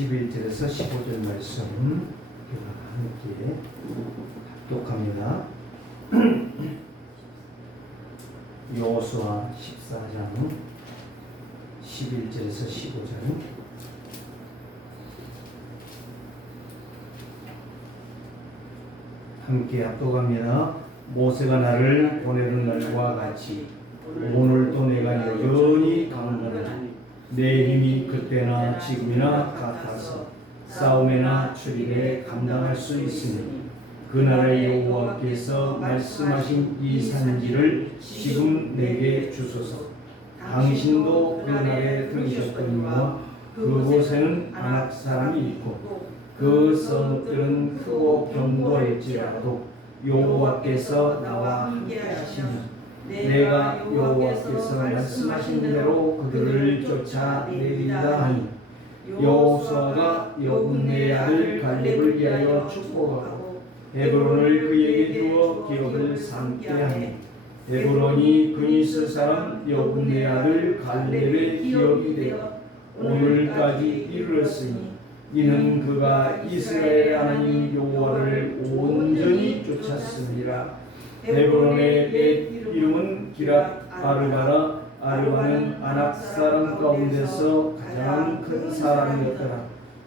11절에서 15절 말씀 함께 합독합니다. 여호수아 14장 11절에서 15절 함께 합독합니다. 모세가 나를 보내는 날과 같이 오늘도 내가 여전히 강건하니 내 힘이 그때나 지금이나 같아서 싸움에나 출입에 감당할 수 있으니 그날의 여호와께서 말씀하신 이 산지를 지금 내게 주소서. 당신도 그날에 들으셨거니와 그곳에는 아낙 사람이 있고 그 성읍들은 크고 견고할지라도 여호와께서 나와 함께하시니 내가 여호와께서 말씀하신 대로 그들을 쫓아 내린다 하니 여호수아가 여분네 아들 갈렙을 위하여 축복하고 헤브론을 그에게 주어 기업을 삼게 하니 헤브론이 그니스 사람 여분네 아들 갈렙의 기업이 되어 오늘까지 이르렀으니 이는 그가 이스라엘 하나님 여호와를 온전히 쫓았습니다. 헤브론의 옛 이름은 기랏 아르바라. 아르바는 아낙 사람 가운데서 가장 큰 사람이었더라.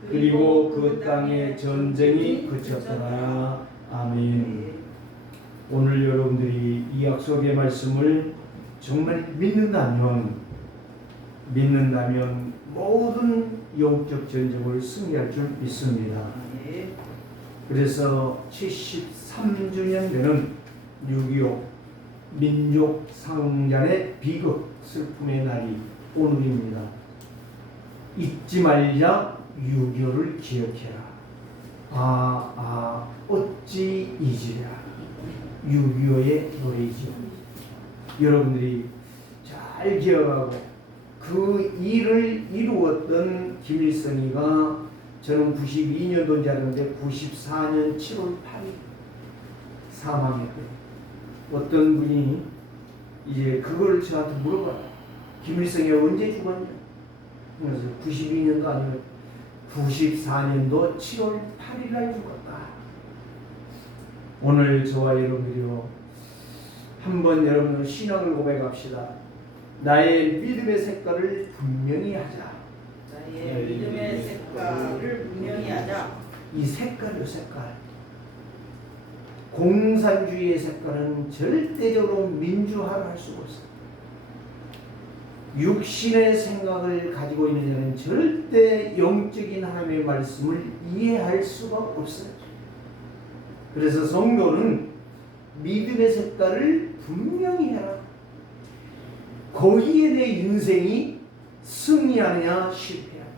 그리고 그 땅에 전쟁이 그쳤더라. 아멘. 오늘 여러분들이 이 약속의 말씀을 정말 믿는다면 모든 영적 전쟁을 승리할 줄 믿습니다. 그래서 73주년 되는 6.25 민족 상잔의 비극 슬픔의 날이 오늘입니다. 잊지 말자 6.25를 기억해라. 어찌 잊으랴. 6.25의 노래이죠. 여러분들이 잘 기억하고 그 일을 이루었던 김일성이가 저는 92년도인지 알았는데 94년 7월 8일 사망했대요. 어떤 분이 이제 그걸 저한테 물어봐요. 김일성이 언제 죽었냐? 그래서 92년도 아니면 94년도 7월 8일 날 죽었다. 오늘 저와 여러분들이요, 한번 여러분들 신앙을 고백합시다. 나의 믿음의 색깔을 분명히 하자. 나의 믿음의 색깔을 분명히 하자. 이 색깔이요, 색깔. 공산주의의 색깔은 절대적으로 민주화를 할 수가 없어요. 육신의 생각을 가지고 있는 자는 절대 영적인 하나님의 말씀을 이해할 수가 없어요. 그래서 성도는 믿음의 색깔을 분명히 해라. 거기에 내 인생이 승리하느냐 실패하느냐.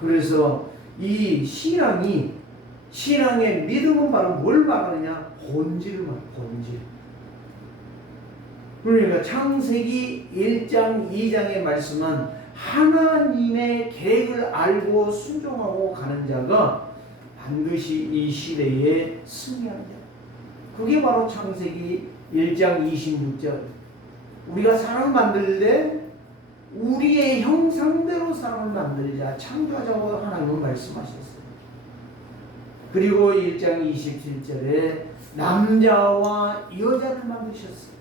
그래서 이 신앙의 믿음은 바로 뭘 말하느냐? 본질을 말하는 본질. 그러니까 창세기 1장 2장에 말씀한 하나님의 계획을 알고 순종하고 가는 자가 반드시 이 시대에 승리하는 자. 그게 바로 창세기 1장 26절. 우리가 사람을 만들 때 우리의 형상대로 사람을 만들자 창조하자고 하나님은 말씀하셨어요. 그리고 1장 27절에 남자와 여자를 만드셨어요.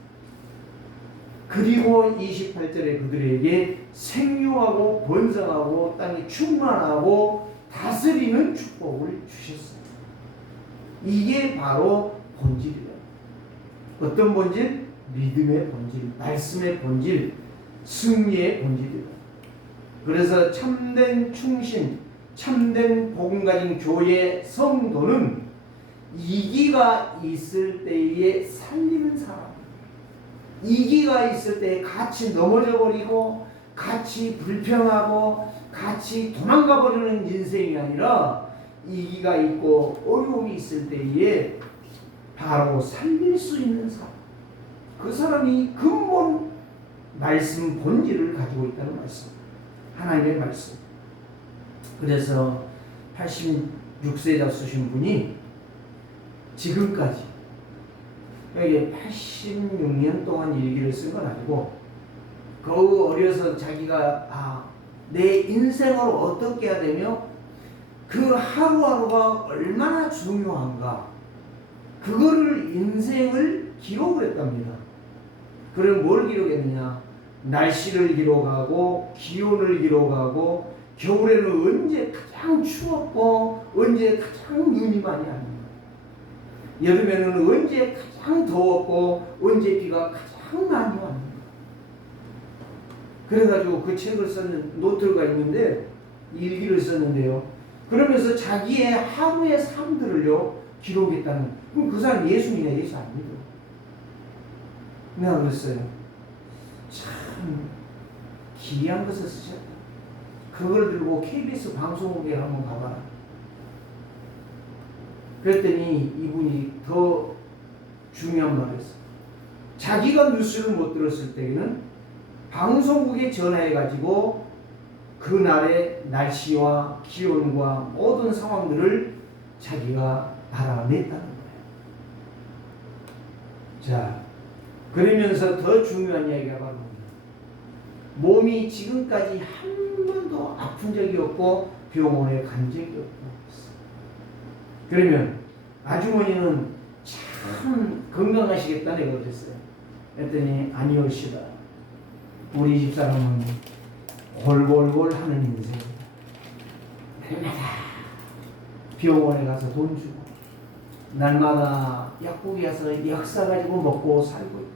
그리고 28절에 그들에게 생육하고 번성하고 땅이 충만하고 다스리는 축복을 주셨어요. 이게 바로 본질이에요. 어떤 본질? 믿음의 본질, 말씀의 본질, 승리의 본질이에요. 그래서 참된 충신, 참된 복음 가진 교회 성도는 이기가 있을 때에 살리는 사람, 이기가 있을 때에 같이 넘어져 버리고 같이 불평하고 같이 도망가 버리는 인생이 아니라 이기가 있고 어려움이 있을 때에 바로 살릴 수 있는 사람, 그 사람이 근본 말씀 본질을 가지고 있다는 말씀, 하나님의 말씀. 그래서 86세자 쓰신 분이 지금까지, 이게 86년 동안 일기를 쓴 건 아니고 그 어려서 자기가 내 인생을 어떻게 해야 되며 그 하루하루가 얼마나 중요한가 그거를 인생을 기록을 했답니다. 그럼 뭘 기록했느냐? 날씨를 기록하고 기온을 기록하고 겨울에는 언제 가장 추웠고 언제 가장 눈이 많이 왔는가, 여름에는 언제 가장 더웠고 언제 비가 가장 많이 왔는가. 그래가지고 그 책을 썼는 노트가 있는데 일기를 썼는데요. 그러면서 자기의 하루의 삶들을요 기록했다는. 그럼 그 사람 예수 믿냐? 예수 안 믿어. 내가 그랬어요. 참 기이한 것을 쓰셨다. 그걸 들고 KBS 방송국에 한번 가봐라. 그랬더니 이분이 더 중요한 말을 했어요. 자기가 뉴스를 못 들었을 때는 방송국에 전화해가지고 그날의 날씨와 기온과 모든 상황들을 자기가 알아냈다는 거예요. 자, 그러면서 더 중요한 이야기가 바로 몸이 지금까지 한 번도 아픈 적이 없고 병원에 간 적이 없고. 그러면 아주머니는 참 건강하시겠다 내가 그랬어요. 그랬더니 아니오시다. 우리 집사람은 골골골 하는 인생이다. 날마다 병원에 가서 돈 주고 날마다 약국에 가서 약사 가지고 먹고 살고 있다.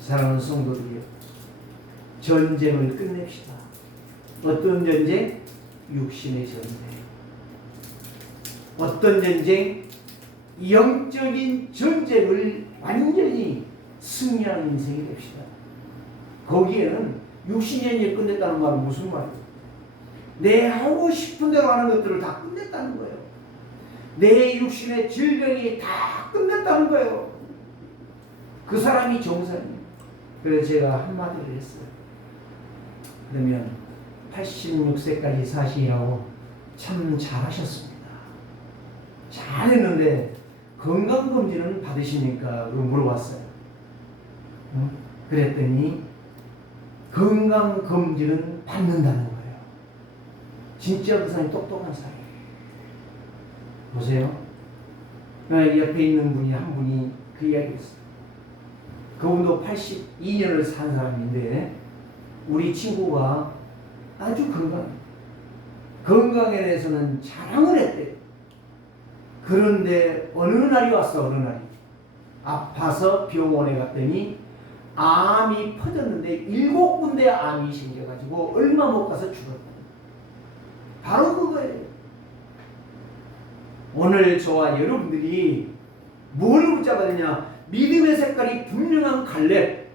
사랑하는 성도들이여, 전쟁을 끝냅시다. 어떤 전쟁? 육신의 전쟁. 어떤 전쟁? 영적인 전쟁을 완전히 승리하는 인생이 됩시다. 거기에는 육신전쟁이 끝냈다는 말은 무슨 말이에요? 내 하고 싶은 대로 하는 것들을 다 끝냈다는 거예요. 내 육신의 질병이 다 끝냈다는 거예요. 그 사람이 정상이에요. 그래서 제가 한마디를 했어요. 그러면 86세까지 사시라고 참 잘하셨습니다. 잘했는데 건강검진은 받으십니까? 물어봤어요. 그랬더니 건강검진은 받는다는 거예요. 진짜 그 사람이 똑똑한 사람이에요. 보세요. 옆에 있는 분이 한 분이 그 이야기 했어요. 그분도 82년을 산 사람인데 우리 친구가 아주 건강에 대해서는 자랑을 했대요. 그런데 어느 날이 왔어. 어느 날이 아파서 병원에 갔더니 암이 퍼졌는데 7군데 암이 생겨가지고 얼마 못 가서 죽었다. 바로 그거예요. 오늘 저와 여러분들이 뭘 붙잡아야 되냐? 믿음의 색깔이 분명한 갈렙,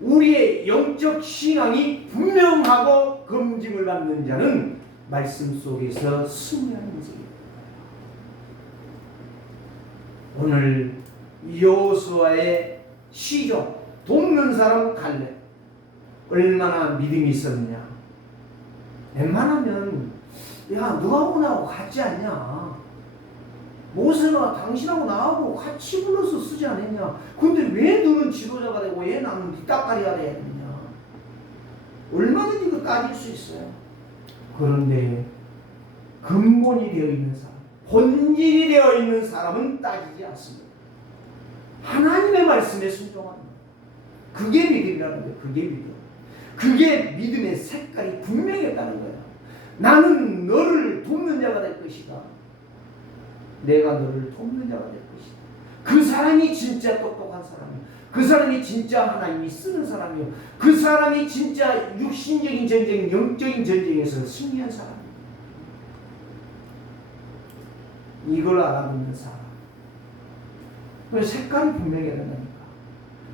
우리의 영적 신앙이 분명하고 검증을 받는 자는 말씀 속에서 승리하는 인생입니다. 오늘 여호수아의 시조, 돕는 사람 갈렙, 얼마나 믿음이 있었느냐. 웬만하면 야 너하고 나하고 같지 않냐, 모세가 당신하고 나하고 같이 불러서 쓰지 않았냐, 근데 왜 너는 지도자가 되고 왜 나는 뒷다까리가 돼야 되느냐. 얼마든지 그 따질 수 있어요. 그런데 근본이 되어 있는 사람, 본질이 되어 있는 사람은 따지지 않습니다. 하나님의 말씀에 순종합니다. 그게 믿음이라는 거예요. 그게 믿음. 그게 믿음의 색깔이 분명했다는 거예요. 나는 너를 돕는 자가 될 것이다. 내가 너를 돕는 자가 될 것이다. 그 사람이 진짜 똑똑한 사람이요. 그 사람이 진짜 하나님이 쓰는 사람이요. 그 사람이 진짜 육신적인 전쟁, 영적인 전쟁에서 승리한 사람이요. 이걸 알아듣는 사람. 그래서 색깔이 분명해야 된다니까.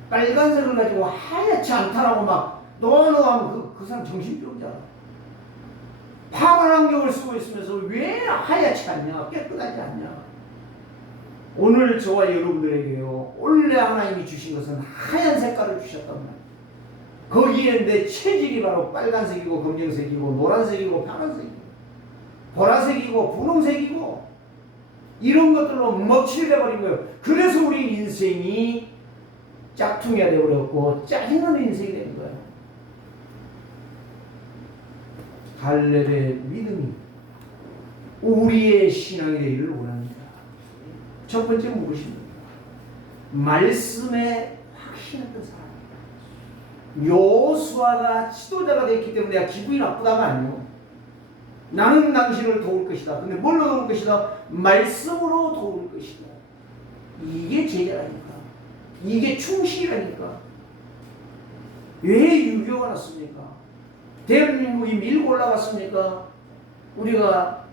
빨간색을 가지고 하얗지 않다라고 막 노노하면 그 사람 정신병자야. 파란 안경을 쓰고 있으면서 왜 하얗지 않냐, 깨끗하지 않냐. 오늘 저와 여러분들에게요, 원래 하나님이 주신 것은 하얀 색깔을 주셨단 말이에요. 거기에 내 체질이 바로 빨간색이고 검정색이고 노란색이고 파란색이고 보라색이고 분홍색이고 이런 것들로 먹칠해버린 거예요. 그래서 우리 인생이 짝퉁이가 되어버렸고 짜증나는 인생이 된 거예요. 갈렙의 믿음이 우리의 신앙이 되기를 원합니다. 첫 번째 무엇입니까? 말씀에 확신했던 사람. 여호수아가 지도자가 됐기 때문에 내가 기분이 나쁘다가 아니요. 나는 당신을 도울 것이다. 근데 뭘로 도울 것이다? 말씀으로 도울 것이다. 이게 제자라니까. 이게 충실이라니까. 왜 유교가 났습니까? 대한민국이 밀고 올라갔습니까? 우리가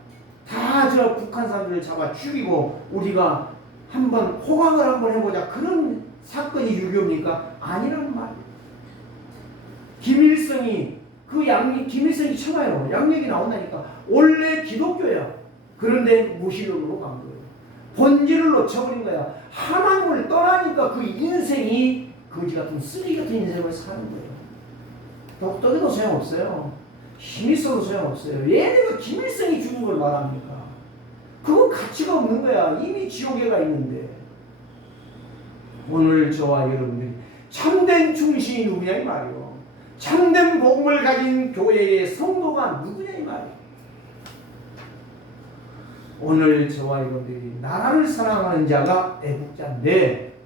다 저 북한 사람들을 잡아 죽이고 우리가 한번 호강을 한번 해보자. 그런 사건이 유교입니까? 아니란 말이에요. 김일성이 김일성이 쳐봐요. 양력이 나온다니까. 원래 기독교야. 그런데 무신론으로 간 거예요. 본질을 놓쳐버린 거야. 하나님을 떠나니까 그 인생이 거지 같은 쓰레기 같은 인생을 사는 거예요. 똑똑해도 소용없어요. 힘이 있어도 소용없어요. 왜 내가 김일성이 죽은 걸 말합니까? 그건 가치가 없는 거야. 이미 지옥에가 있는데. 오늘 저와 여러분들이 참된 충신이 누구냐 이 말이요. 참된 복음을 가진 교회의 성도가 누구냐 이 말이에요. 오늘 저와 여러분들이 나라를 사랑하는 자가 애국자인데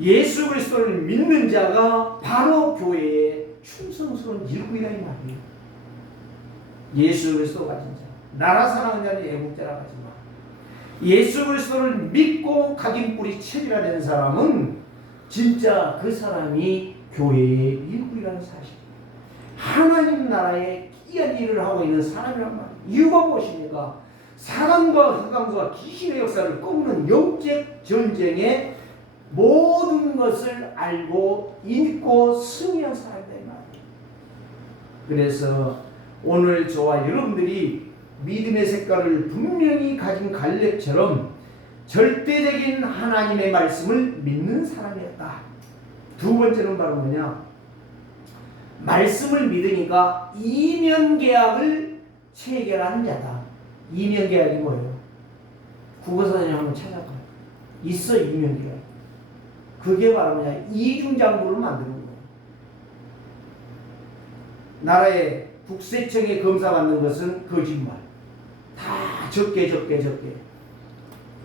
예수 그리스도를 믿는 자가 바로 교회의 충성스러운 일꾼이라 이 말이에요. 예수 그리스도 가진 자, 나라 사랑하는 자는 애국자라 하지 마. 예수 그리스도를 믿고 각인 뿌리 체질화 된 사람은 진짜 그 사람이 교회의 일꾼이라는 사실이에요. 하나님 나라에 귀한 일을 하고 있는 사람이란 말이에요. 이유가 무엇입니까? 사단과 흑암과 귀신의 역사를 꺾는 영적 전쟁에 모든 것을 알고 읽고 승리한 사람이다 이 말이에요. 그래서 오늘 저와 여러분들이 믿음의 색깔을 분명히 가진 갈렙처럼 절대적인 하나님의 말씀을 믿는 사람이었다. 두 번째는 바로 뭐냐? 말씀을 믿으니까 이면계약을 체결하는 자다. 이면계약이 뭐예요? 국어사전에 한번 찾아봐요. 있어 이면계약. 그게 바로 뭐냐? 이중장부를 만드는 거예요. 나라의 국세청에 검사받는 것은 거짓말. 다 적게.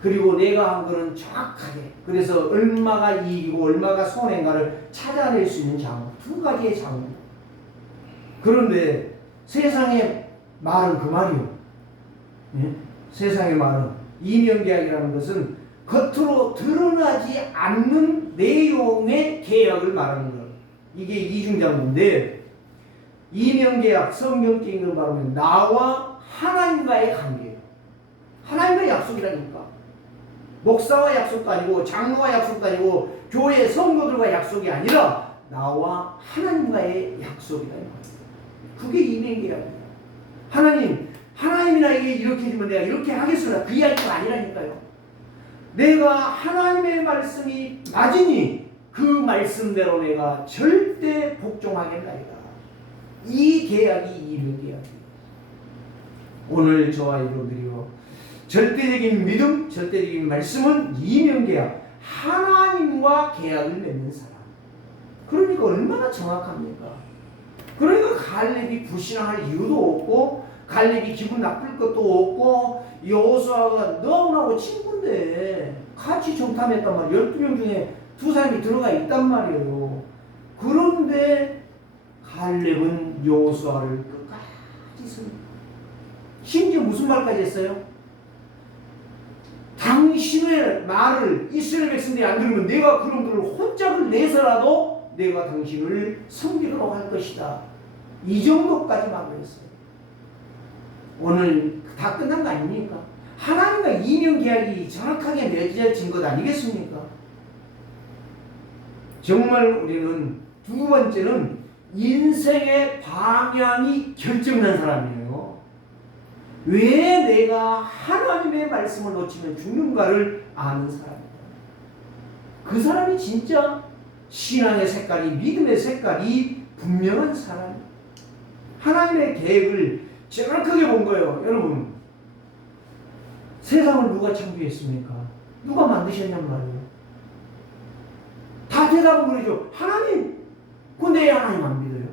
그리고 내가 한 거는 정확하게. 그래서 얼마가 이익이고 얼마가 손해인가를 찾아낼 수 있는 장부. 두 가지의 장부. 그런데 세상의 말은 그 말이요. 예? 세상의 말은 이면계약이라는 것은 겉으로 드러나지 않는 내용의 계약을 말하는 것. 이게 이중장부인데 이면계약, 성경적인 걸 말하면 나와 하나님과의 관계예요. 하나님과의 약속이라니까. 목사와 약속도 아니고 장로와 약속도 아니고 교회 성도들과 약속이 아니라 나와 하나님과의 약속이다. 그게 이면계약이에요. 하나님이 나에게 이렇게 해주면 내가 이렇게 하겠습니다. 그 이야기가 아니라니까요. 내가 하나님의 말씀이 맞으니 그 말씀대로 내가 절대 복종하겠나이다. 이 계약이 이면계약이에요. 오늘 저와 여러분들이요, 절대적인 믿음, 절대적인 말씀은 이면계약, 하나님과 계약을 맺는 사람. 그러니까 얼마나 정확합니까? 그러니까 갈렙이 불신앙할 이유도 없고 갈렙이 기분 나쁠 것도 없고 여호수아가 너하고 친구인데 같이 정탐했단 말이에요. 12명 중에 2사람이 들어가 있단 말이에요. 그런데 갈렙은 여호수아를 끝까지 씁니다. 심지어 무슨 말까지 했어요? 당신의 말을 이스라엘 백성들이 안 들으면 내가 그놈들을 혼짝을 내서라도 내가 당신을 섬기도록 할 것이다. 이 정도까지 말을 했어요. 오늘 다 끝난 거 아닙니까? 하나님과 이면계약이 정확하게 맺어진 것 아니겠습니까? 정말 우리는 두 번째는 인생의 방향이 결정난 사람이에요. 왜 내가 하나님의 말씀을 놓치면 죽는가를 아는 사람이에요. 그 사람이 진짜 신앙의 색깔이, 믿음의 색깔이 분명한 사람이에요. 하나님의 계획을 정확하게 본 거예요. 여러분, 세상을 누가 창조했습니까? 누가 만드셨냔 말이에요. 다 대답은 그러죠. 하나님. 근데 왜 하나님 안 믿어요?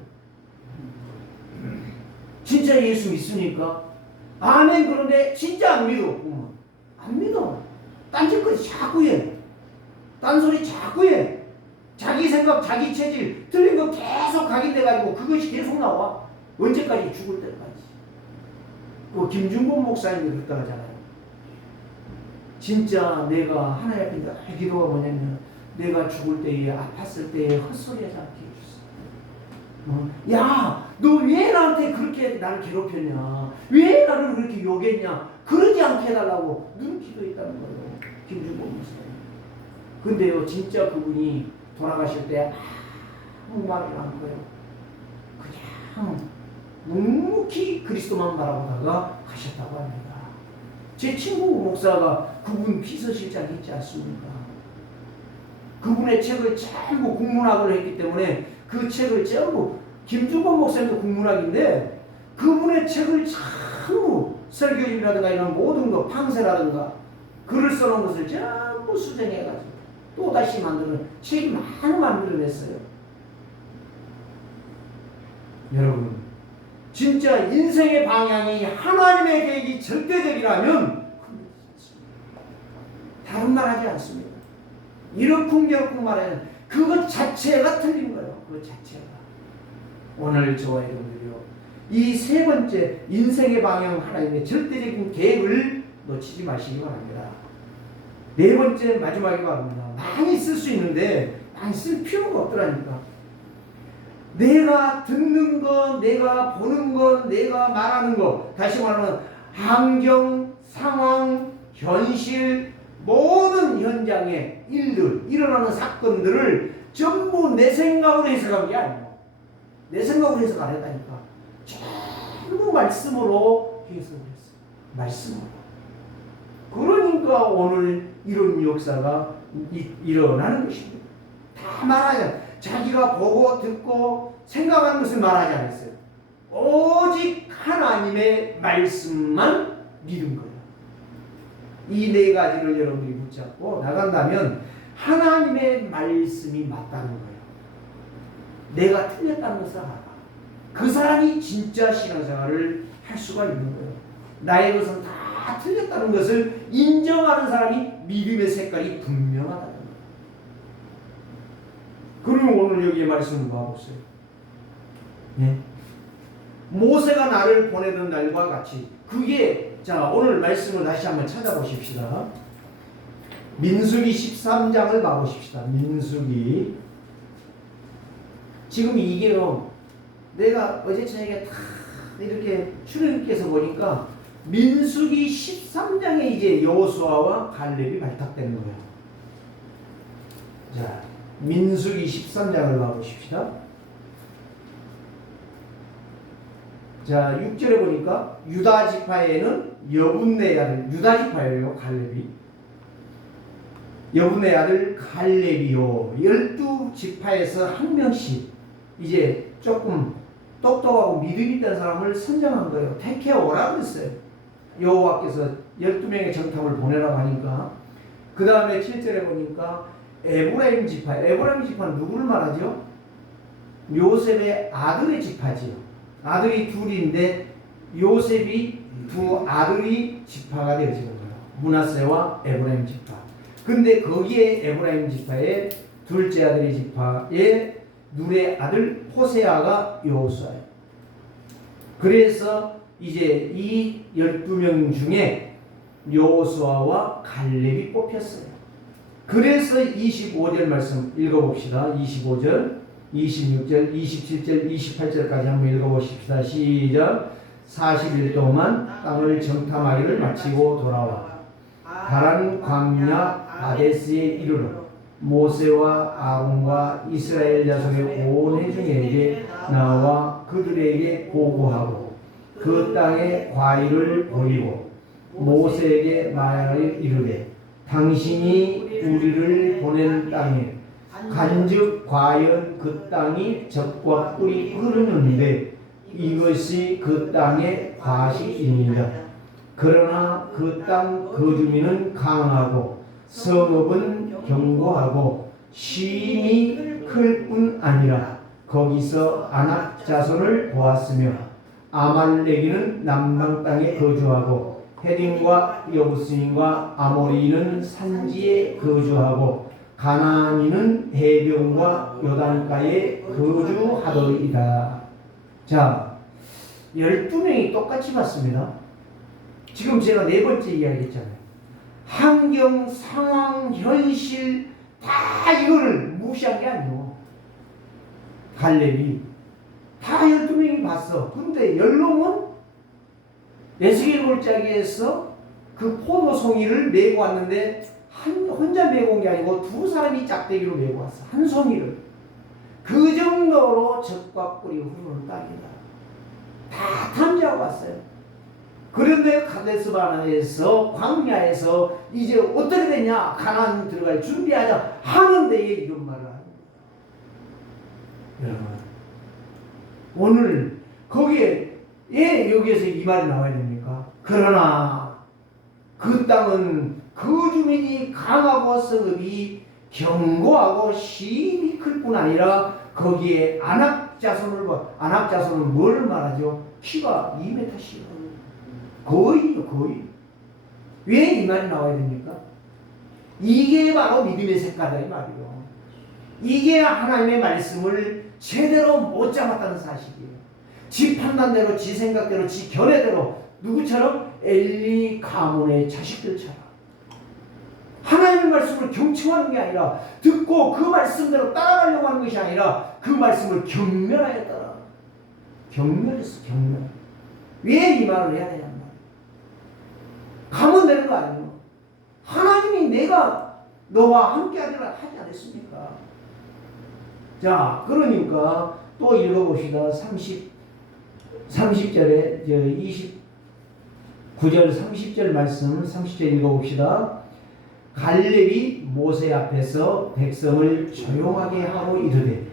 진짜 예수 믿습니까? 아멘. 그런데 진짜 안 믿어. 안 믿어. 딴짓거리 자꾸 해. 딴소리 자꾸 해. 자기 생각, 자기 체질, 틀린 거 계속 각인돼가지고 그것이 계속 나와. 언제까지? 죽을 때까지. 그 김준범 목사님이 그랬다 하잖아요. 진짜 내가 하나님 앞에 늘 기도가 뭐냐면 내가 죽을 때에 아팠을 때에 헛소리하지 않게 해주세요. 야, 너 왜 나한테 그렇게 나를 괴롭혔냐? 왜 나를 그렇게 욕했냐? 그러지 않게 해달라고 늘 기도했다는 거예요. 김준범 목사님. 근데요, 진짜 그분이 돌아가실 때 아무 말을 안 거예요. 그냥 묵묵히 그리스도만 바라보다가 가셨다고 합니다. 제 친구 목사가 그분 비서실장 했지 않습니까? 그분의 책을 전부 국문학을 했기 때문에 그 책을 전부 김준범 목사님도 국문학인데 그분의 책을 전부 설교집이라든가 이런 모든 거 팡세라든가 글을 써놓은 것을 전부 수정해가지고 또 다시 만드는 책이 많이 만들어냈어요. 여러분, 진짜 인생의 방향이 하나님의 계획이 절대적이라면 다른 말 하지 않습니다. 이러쿵저러쿵 말하는 그것 자체가 틀린 거예요. 그 자체가. 오늘 저와 여러분들이요, 이 세 번째 인생의 방향 하나님의 절대적인 계획을 놓치지 마시기 바랍니다. 네 번째 마지막이 바랍니다. 많이 쓸 수 있는데 많이 쓸 필요가 없더라니까. 내가 듣는 것, 내가 보는 것, 내가 말하는 것, 다시 말하면 환경, 상황, 현실, 모든 현장의 일들, 일어나는 사건들을 전부 내 생각으로 해석한 게 아니에요. 내 생각으로 해석 안 했다니까. 전부 말씀으로 해석을 했어요. 말씀으로. 그러니까 오늘 이런 역사가 일어나는 것입니다. 다 말하자. 자기가 보고 듣고 생각하는 것을 말하지 않았어요. 오직 하나님의 말씀만 믿은 거예요. 이 네 가지를 여러분들이 붙잡고 나간다면 하나님의 말씀이 맞다는 거예요. 내가 틀렸다는 것을 알아. 그 사람이 진짜 신앙생활을 할 수가 있는 거예요. 나의 것은 다 틀렸다는 것을 인정하는 사람이 믿음의 색깔이 분명하다는 거예요. 그러면 오늘 여기에 말씀을 봐보세요. 네? 모세가 나를 보내던 날과 같이 그게 자 오늘 말씀을 다시 한번 찾아보십시다. 민수기 13장을 봐보십시다. 민수기 지금 이게요 내가 어제 저녁에 다 이렇게 출애굽기에서 보니까 민수기 13장에 이제 여호수아와 갈렙이 발탁되는 거예요. 자 민수기 13장을 봐보십시다. 자 6절에 보니까 유다 지파에는 여분네 아들 유다 지파예요. 갈렙이 여분네 아들 갈렙이요 12지파에서 한 명씩 이제 조금 똑똑하고 믿음 있던 사람을 선정한 거예요. 택해오라고 했어요. 여호와께서 12명의 정탐을 보내라고 하니까 그 다음에 7절에 보니까 에브라임 지파 에브라임 지파는 누구를 말하죠? 요셉의 아들의 지파지요. 아들이 둘인데 요셉이 두 아들이 지파가 되어지는 거예요. 므낫세와 에브라임 지파. 근데 거기에 에브라임 지파의 둘째 아들의 지파의 눈의 아들 호세아가 여호수아예요. 그래서 이제 이 12명 중에 여호수아와 갈렙이 뽑혔어요. 그래서 25절 말씀 읽어봅시다. 25절, 26절, 27절, 28절까지 한번 읽어보십시다. 시작. 40일 동안 땅을 정탐하기를 마치고 돌아와 바란 광야 아데스에 이르러 모세와 아론과 이스라엘 자손의 온 회중에게 나와 그들에게 보고하고 그 땅의 과일을 보이고 모세에게 말하여 이르되 당신이 우리를 보낸 땅에 간즉 과연 그 땅이 젖과 꿀이 흐르는데 이것이 그 땅의 과실입니다. 그러나 그 땅 거주민은 강하고 성읍은 견고하고 시임이 클 뿐 아니라 거기서 아낙 자손을 보았으며 아말렉인은 남방 땅에 거주하고 헤딘과 여부스인과 아모리인은 산지에 거주하고 가나안인은 해변과 요단가에 거주하더이다. 자, 12명이 똑같이 봤습니다. 지금 제가 네 번째 이야기했잖아요. 환경, 상황, 현실 다 이거를 무시한 게 아니에요. 갈렙이 다 12명이 봤어. 근데 연놈은 에스겔 골짜기에서 그 포도송이를 메고 왔는데 혼자 메고 온 게 아니고 두 사람이 짝대기로 메고 왔어. 한 송이를. 그 정도로 적과 꿀이 흐르는 땅이다. 다 탐지하고 왔어요. 그런데 카데스 바네아에서 광야에서 이제 어떻게 되냐, 가나안 들어갈 준비하자 하는데 이런 말을 하는 거예요. 여러분, 오늘 거기에 왜 여기에서 이 말이 나와야 됩니까? 그러나 그 땅은 그 주민이 강하고 성읍이 견고하고 힘이 클 뿐 아니라 거기에 안악자손을 안악자손은 뭘 말하죠? 키가 2m씩이요. 거의요, 거의. 왜 이 말이 나와야 됩니까? 이게 바로 믿음의 색깔이다 이 말이요. 이게 하나님의 말씀을 제대로 못 잡았다는 사실이에요. 지 판단대로, 지 생각대로, 지 견해대로 누구처럼? 엘리 가문의 자식들처럼 하나님의 말씀을 경청하는 게 아니라 듣고 그 말씀대로 따라가려고 하는 것이 아니라 그 말씀을 경멸하여 따라. 경멸했어, 경멸. 왜 이 말을 해야 되냐 말이야. 가면 되는 거 아니에요. 하나님이 내가 너와 함께 하리라 하지 않았습니까? 자, 그러니까 또 읽어봅시다. 30절에 29절 30절 말씀 30절 읽어봅시다. 갈렙이 모세 앞에서 백성을 조용하게 하고 이르되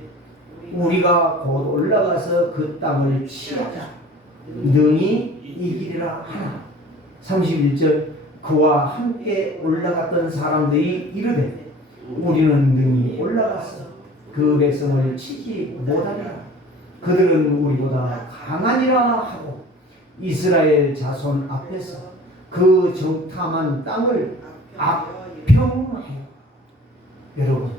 우리가 곧 올라가서 그 땅을 취하자 능히 이기리라 하나. 31절 그와 함께 올라갔던 사람들이 이르되 우리는 능히 올라가서 그 백성을 치지 못하리라. 그들은 우리보다 강하니라 하고 이스라엘 자손 앞에서 그 정탐한 땅을 악평하여. 여러분,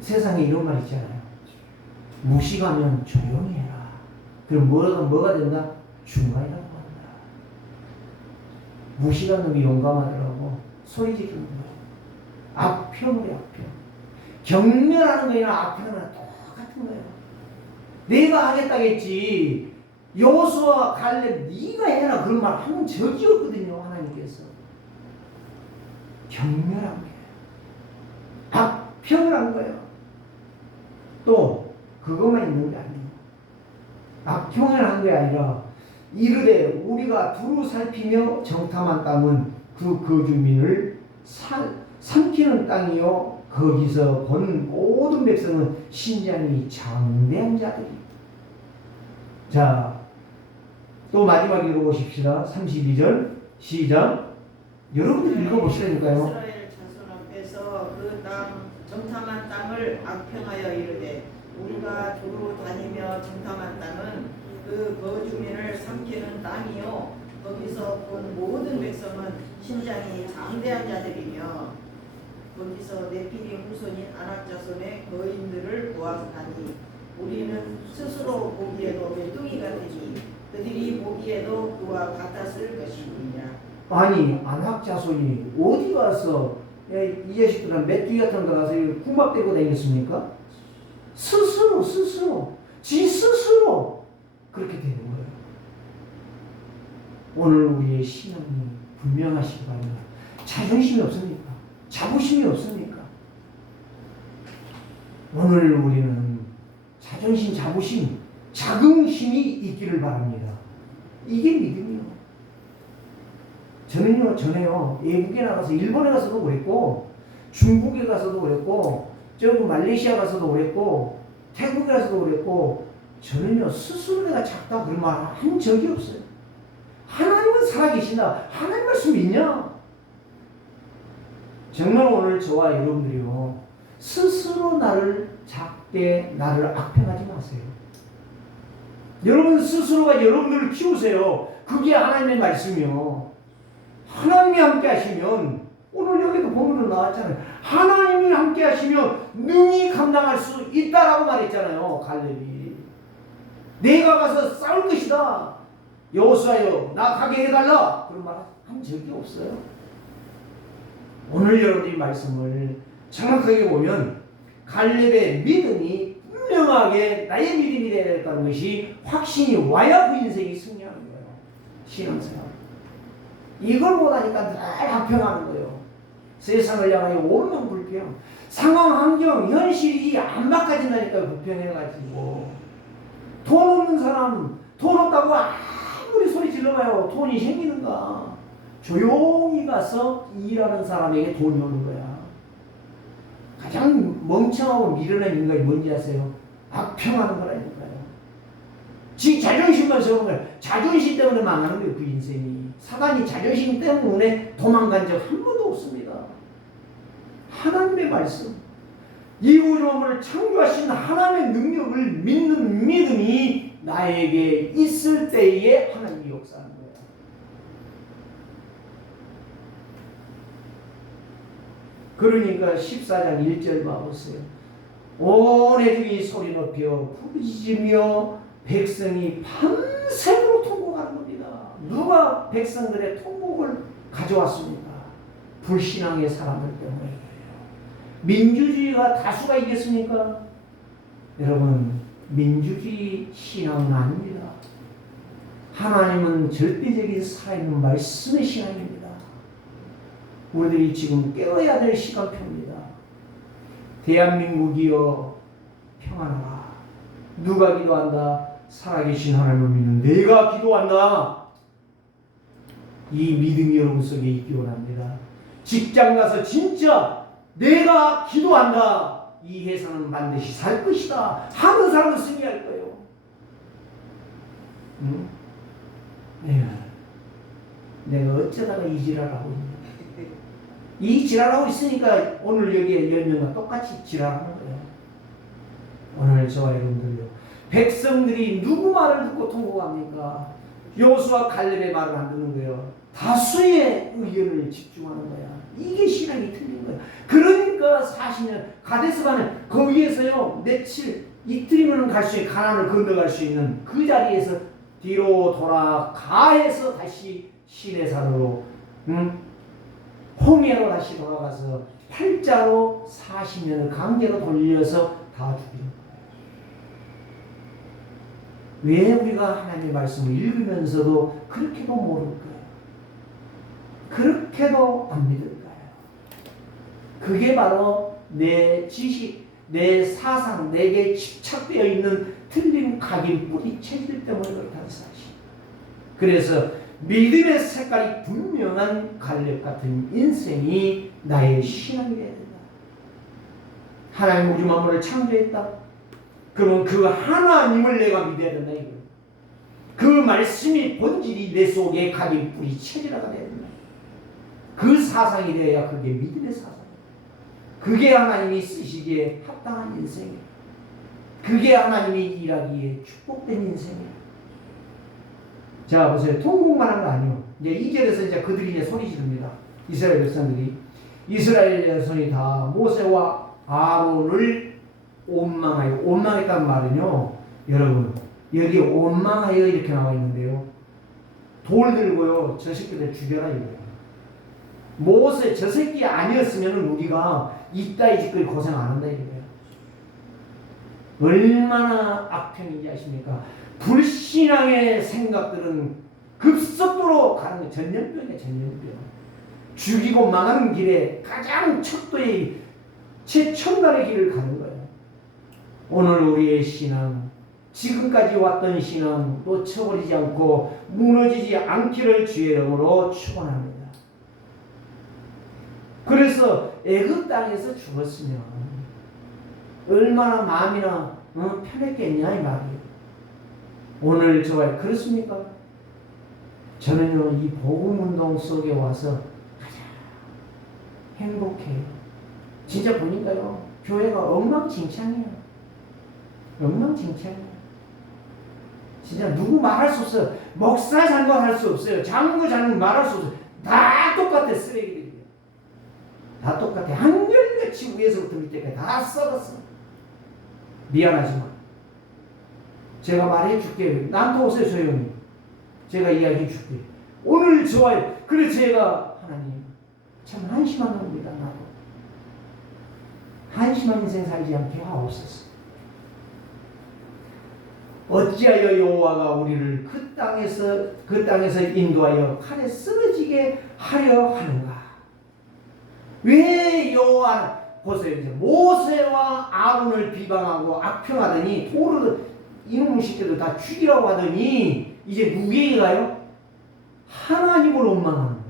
세상에 이런 말 있잖아요. 무식하면 조용히 해라. 그럼 뭐가 된다? 중간이라고 한다. 무식한 놈이 용감하더라고. 소리 지르는 거예요. 악평을 해, 악평. 경멸하는 거나 악평은 똑같은 거예요. 내가 하겠다겠지. 여호수아 갈렙 네가 해라 그런 말 한 적이 없거든요. 하나님께서 경멸한 거예요. 악평을 한 거예요. 또 그것만 있는 게 아니에요. 악평을 한 게 아니라 이르되 우리가 두루 살피며 정탐한 땅은 그 거주민을 삼키는 땅이요 거기서 본 모든 백성은 신장이 장대한 자들이. 자, 또 마지막 읽어보십시다. 32절 시작. 여러분들 읽어보시라니까요. 이스라엘 자손 앞에서 그 땅 정탐한 땅을 악평하여 이르되 우리가 두루 다니며 정탐한 땅은 그 거주민을 삼키는 땅이요 거기서 본 모든 백성은 신장이 장대한 자들이며 거기서 네피림 후손인 아낙 자손의 거인들을 보았나니 우리는 스스로 보기에도 멜둥이 같으니 그들이 보기에도 그와 같았을 것이니라. 아니, 아낙 자손이 어디 가서 이 자식들은 메뚜기 같은 데 가서 구박대고 다녔습니까? 스스로 지 스스로 그렇게 되는 거예요. 오늘 우리의 신앙이 분명하시기 바랍니다. 자존심이 없습니까? 자부심이 없습니까? 오늘 우리는 자존심, 자부심, 자긍심이 있기를 바랍니다. 이게 믿음이요. 전에요 외국에 나가서 일본에 가서도 그랬고 중국에 가서도 그랬고 저기 말레이시아 가서도 그랬고 태국에 가서도 그랬고 저는요 스스로 내가 작다 그런 말 한 적이 없어요. 하나님은 살아계신다. 하나님 말씀 믿냐? 정말 오늘 저와 여러분들이요 스스로 나를 작게 나를 악평하지 마세요. 여러분 스스로가 여러분들을 키우세요. 그게 하나님의 말씀이요. 하나님이 함께 하시면 오늘 여기도 본문으로 나왔잖아요. 하나님이 함께 하시면 능히 감당할 수 있다라고 말했잖아요. 갈렙이. 내가 가서 싸울 것이다. 여호수아여 나 가게 해달라. 그런 말 한 적이 없어요. 오늘 여러분이 말씀을 정확하게 보면 갈렙의 믿음이 분명하게 나의 믿음이 되어야 된다는 것이 확신이 와야 그 인생이 승리하는 거예요. 신앙생활. 이걸 못하니까 늘 합평하는 거예요. 세상을 향하여 오만불평. 상황, 환경, 현실이 안 바꿔진다니까요. 불평해가지고. 돈 없는 사람, 돈 없다고 아무리 소리 질러봐요. 돈이 생기는가. 조용히 가서 일하는 사람에게 돈이 오는 거야. 가장 멍청하고 미련한 인간이 뭔지 아세요? 악평하는 거라니까요. 지 자존심만 세우는 거예요. 자존심 때문에 망하는 거예요. 그 인생이. 사단이 자존심 때문에 도망간 적 한 번도 없습니다. 하나님의 말씀, 이 우주를 창조하신 하나님의 능력을 믿는 믿음이 나에게 있을 때에 하나님이 역사하는 거예요. 그러니까 14장 1절 봐보세요. 온 애들이 소리 높여 부르짖으며 백성이 밤새도록 통곡하는 겁니다. 누가 백성들의 통곡을 가져왔습니까? 불신앙의 사람들 때문에. 민주주의가 다수가 이겼습니까? 여러분, 민주주의 신앙은 아닙니다. 하나님은 절대적인 살아있는 말씀의 신앙입니다. 우리들이 지금 깨어야 될 시간표입니다. 대한민국이여 평안하라. 누가 기도한다? 살아계신 하나님을 믿는 내가 기도한다. 이 믿음이 여러분 속에 있기 원합니다. 직장 가서 진짜 내가 기도한다. 이 회사는 반드시 살 것이다. 하는 사람은 승리할 거예요. 응? 내가 어쩌다가 이 지랄을 하고 있냐. 이 지랄하고 있으니까 오늘 여기에 10명과 똑같이 지랄하는 거예요. 오늘 저와 여러분들요. 백성들이 누구 말을 듣고 통곡합니까? 여호수아 갈렙의 말을 안 듣는 거예요. 다수의 의견을 집중하는 거야. 이게 신앙이 틀린 거야. 그러니까 40년 가데스바는 거기에서요 며칠 이틀이면 갈 수 있는 가나안을 건너갈 수 있는 그 자리에서 뒤로 돌아가해서 다시 시내산으로 홍해로 다시 돌아가서 팔자로 40년을 강제로 돌려서 다 죽이는 거예요. 왜 우리가 하나님의 말씀을 읽으면서도 그렇게도 모를까요? 그렇게도 안 믿을까요? 그게 바로 내 지식, 내 사상, 내게 집착되어 있는 틀린 각인 뿌리 체질 때문에 그렇다는 사실. 그래서 믿음의 색깔이 분명한 갈렙 같은 인생이 나의 신앙이 되어야 된다. 하나님 우주 만물을 창조했다. 그러면 그 하나님을 내가 믿어야 된다 이거예요. 그 말씀이 본질이 내 속에 각인 뿌리 체질화가 되어야 된다. 그 사상이 되어야 그게 믿음의 사상. 그게 하나님이 쓰시기에 합당한 인생이에요. 그게 하나님이 일하기에 축복된 인생이에요. 자 보세요. 통곡만 한 거 아니에요. 이제 2절에서 이제 그들이 이제 소리 지릅니다. 이스라엘 백성들이. 이스라엘 자손이 다 모세와 아론을 원망하여. 원망했다는 말은요. 여러분 여기 원망하여 이렇게 나와 있는데요. 돌 들고요. 저 새끼들 죽여라 이거예요. 모세 저 새끼 아니었으면 우리가 이따위 짓거리 고생 안 한다 이거예요. 얼마나 악평인지 아십니까? 불신앙의 생각들은 급속도로 가는 거예요. 전염병이에요. 전염병. 죽이고 망하는 길에 가장 척도의 최첨단의 길을 가는 거예요. 오늘 우리의 신앙, 지금까지 왔던 신앙 놓쳐버리지 않고 무너지지 않기를 주의 이름으로 축원합니다. 그래서 애굽 땅에서 죽었으면 얼마나 마음이나 편했겠냐 이 말이에요. 오늘 저와 그렇습니까? 저는요 이 복음운동 속에 와서 가장 행복해요. 진짜 보니까요 교회가 엉망진창이에요. 엉망진창이에요. 진짜 누구 말할 수 없어요. 목사 잘못할 수 없어요. 장로 잘못 말할 수 없어요. 다 똑같아. 쓰레기들이에요. 다 똑같아. 한결같이 위에서부터 밑에까지 다 썩었어. 미안하지만 제가 말해줄게요. 나한테 오세요 소영이. 제가 이야기해줄게. 오늘 좋아요. 그래 제가 하나님 참 한심한 놈입니다. 나도 한심한 인생 살지 않게 하옵소서. 어찌하여 여호와가 우리를 그 땅에서 인도하여 칼에 쓰러지게 하려 하는가? 왜 여호와는 보세요. 이제 모세와 아론을 비방하고 악평하더니 도를 이놈의 새끼들 다 죽이라고 하더니 이제 누구에게 가요? 하나님을 원망하는 거예요.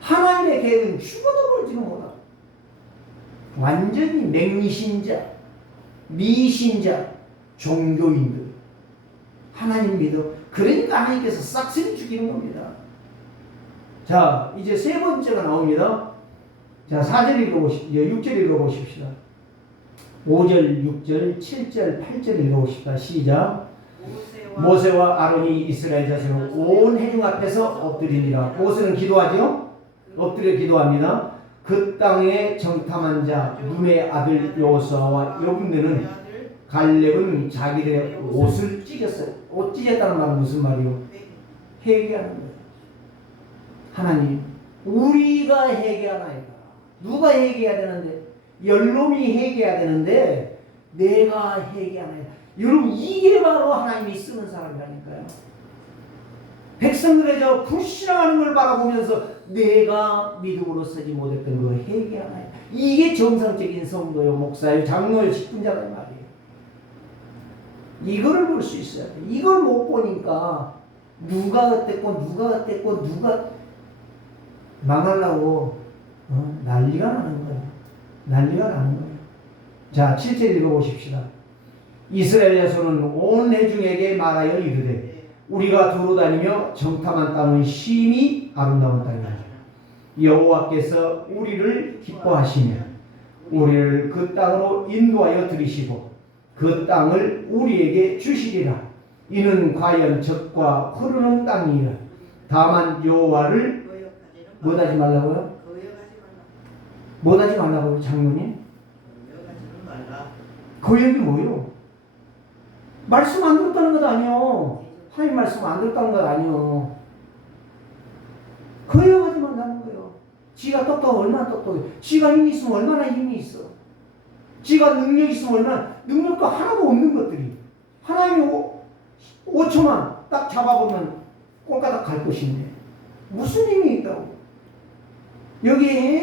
하나님의 계획은 죽어도 볼지는 못하고 완전히 맹신자, 미신자, 종교인들 하나님 믿어. 그러니까 하나님께서 싹쓸이 죽이는 겁니다. 자, 이제 세 번째가 나옵니다. 자, 4절 읽어보십시오. 6절 읽어보십시다. 5절, 6절, 7절, 8절 읽어보십시다. 시작. 모세와 아론이 이스라엘 자손을 온 회중 앞에서 엎드리니라. 모세는 기도하죠? 엎드려 기도합니다. 그 땅에 정탐한 자 눈의 아들 여호수아와 여분네는 갈렙은 자기들의 옷을 찢었어요. 옷 찢었다는 말은 무슨 말이요? 회개하는 거예요. 하나님, 우리가 회개하나이까? 누가 회개해야 되는데? 연놈이 회개해야 되는데 내가 회개하나이까? 여러분, 이게 바로 하나님이 쓰는 사람이라니까요. 백성들의 저 불신앙하는 걸 바라보면서 내가 믿음으로 서지 못했던 거 회개하나이까? 이게 정상적인 성도요, 목사요, 장로요, 직분자란 말이에요. 이거를 볼 수 있어야 돼. 이걸 못 보니까 누가 어땠고 누가 망하려고 난리가 나는 거야. 난리가 나는 거야. 자, 7절 읽어보십시다. 이스라엘 자손은 온 회중에게 말하여 이르되 우리가 두루 다니며 정탐한 땅은 심히 아름다운 땅이라. 여호와께서 우리를 기뻐하시며 우리를 그 땅으로 인도하여 들이시고 그 땅을 우리에게 주시리라. 이는 과연 젖과 흐르는 땅이라. 다만 여호와를 뭐하지 말라고요? 뭐하지 말라고요, 장로님? 거역이 뭐요? 말씀 안 들었다는 것 아니요. 하나님 말씀 안 들었다는 것 아니요. 거역하지 말라는 거예요. 지가 똑똑하고 얼마나 똑똑해. 지가 힘이 있으면 얼마나 힘이 있어. 지가 능력이 있으면 얼마나 능력도 하나도 없는 것들이 하나님이 5초만 딱 잡아보면 꼴가닥 갈 것인데 무슨 힘이 있다고. 여기에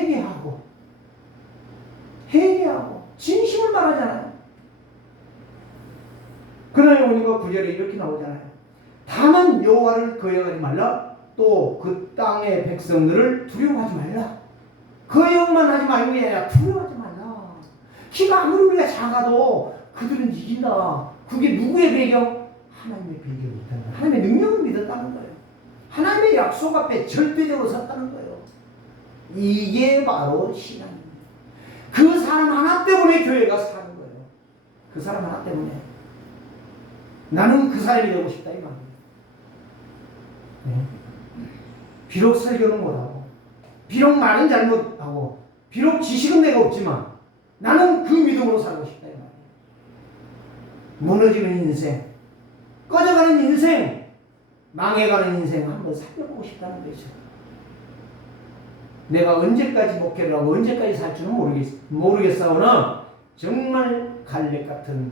회개하고 진심을 말하잖아요. 그러나 오니까 9절에 이렇게 나오잖아요. 다만 여호와를 거역하지 말라. 또 그 땅의 백성들을 두려워하지 말라. 거역만 하지 말고 아니라 두려워하지 말라. 키가 아무리 우리가 작아도 그들은 이긴다. 그게 누구의 배경? 하나님의 배경이 있다는 거예요. 하나님의 능력을 믿었다는 거예요. 하나님의 약속 앞에 절대적으로 섰다는 거예요. 이게 바로 신앙입니다. 그 사람 하나 때문에 교회가 사는 거예요. 그 사람 하나 때문에. 나는 그 사람이 되고 싶다 이 말이에요. 네. 비록 설교는 못하고 비록 말은 잘못하고 비록 지식은 내가 없지만 나는 그 믿음으로 살고 싶다 이 말이에요. 무너지는 인생, 꺼져가는 인생, 망해가는 인생 한번 살펴보고 싶다는 거죠. 내가 언제까지 목회를 하고 언제까지 살 줄은 모르겠사오나 정말 갈렙 같은